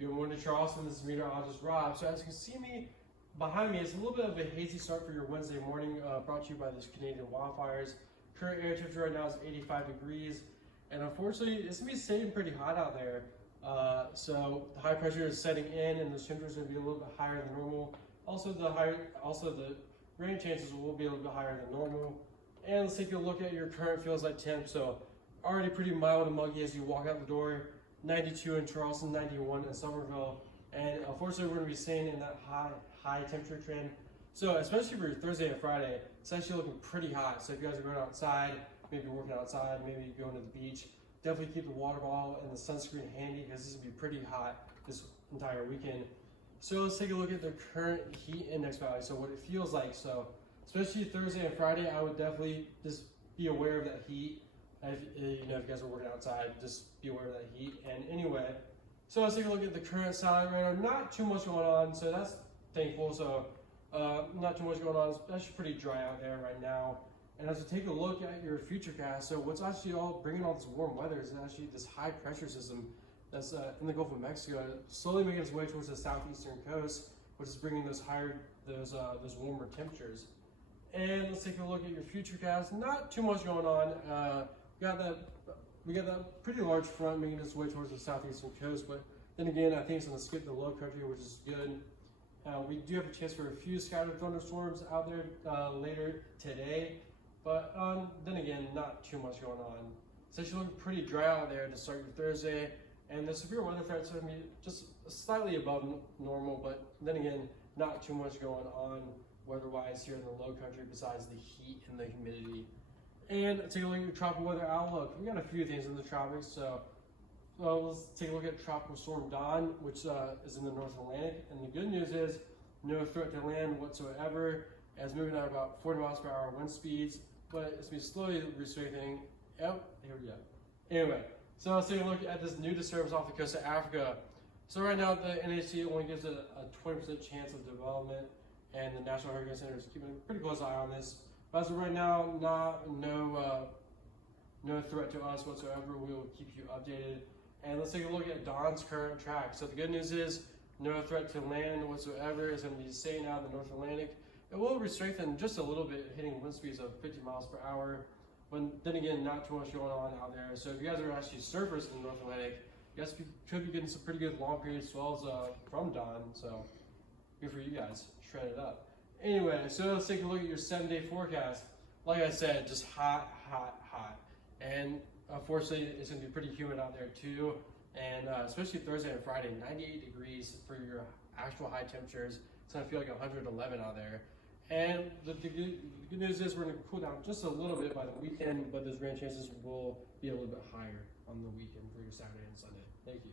Good morning, Charleston. This is meteorologist Rob. So as you can see me behind me, it's a little bit of a hazy start for your Wednesday morning, brought to you by these Canadian wildfires. Current air temperature right now is 85 degrees, and unfortunately, it's gonna be staying pretty hot out there. So the high pressure is setting in, and the temperature is gonna be a little bit higher than normal. Also, the rain chances will be a little bit higher than normal. And let's take a look at your current feels like temp. So already pretty mild and muggy as you walk out the door. 92 in Charleston, 91 in Somerville, and unfortunately we're going to be staying in that high temperature trend. So especially for your Thursday and Friday, it's actually looking pretty hot. So if you guys are going outside, maybe working outside, maybe going to the beach, definitely keep the water bottle and the sunscreen handy because this is going to be pretty hot this entire weekend. So let's take a look at the current heat index value, so what it feels like. So especially Thursday and Friday, I would definitely just be aware of that heat. If you guys are working outside, just be aware of that heat. And anyway, so let's take a look at the current satellite radar. Not too much going on, so that's thankful. So not too much going on. It's actually pretty dry out there right now. And as we take a look at your futurecast, so what's actually bringing all this warm weather is actually this high pressure system that's in the Gulf of Mexico, slowly making its way towards the southeastern coast, which is bringing those warmer temperatures. And let's take a look at your futurecast. Not too much going on. We got that pretty large front making its way towards the southeastern coast, but then again, I think it's going to skip the low country, which is good. We do have a chance for a few scattered thunderstorms out there later today, but then again, not too much going on. It's actually looking pretty dry out there to start your Thursday, and the severe weather threats are going to be just slightly above normal, but then again, not too much going on weather-wise here in the low country besides the heat and the humidity. And take a look at your tropical weather outlook. We got a few things in the tropics, so let's take a look at Tropical Storm Don, which is in the North Atlantic. And the good news is no threat to land whatsoever. It's moving at about 40 miles per hour wind speeds, but it's been slowly restricting. Yep, here we go. Anyway, so let's take a look at this new disturbance off the coast of Africa. So right now, the NHC only gives it a 20% chance of development, and the National Hurricane Center is keeping a pretty close eye on this. But as of right now, no threat to us whatsoever. We will keep you updated. And let's take a look at Don's current track. So the good news is no threat to land whatsoever. It's going to be staying out in the North Atlantic. It will re-strengthen just a little bit, hitting wind speeds of 50 miles per hour. But then again, not too much going on out there. So if you guys are actually surfers in the North Atlantic, you guys could be getting some pretty good long period swells from Don. So good for you guys. Shred it up. Anyway, so let's take a look at your 7-day forecast. Like I said, just hot. And unfortunately, it's going to be pretty humid out there too. And especially Thursday and Friday, 98 degrees for your actual high temperatures. It's going to feel like 111 out there. And the good news is we're going to cool down just a little bit by the weekend, but those rain chances will be a little bit higher on the weekend for your Saturday and Sunday. Thank you.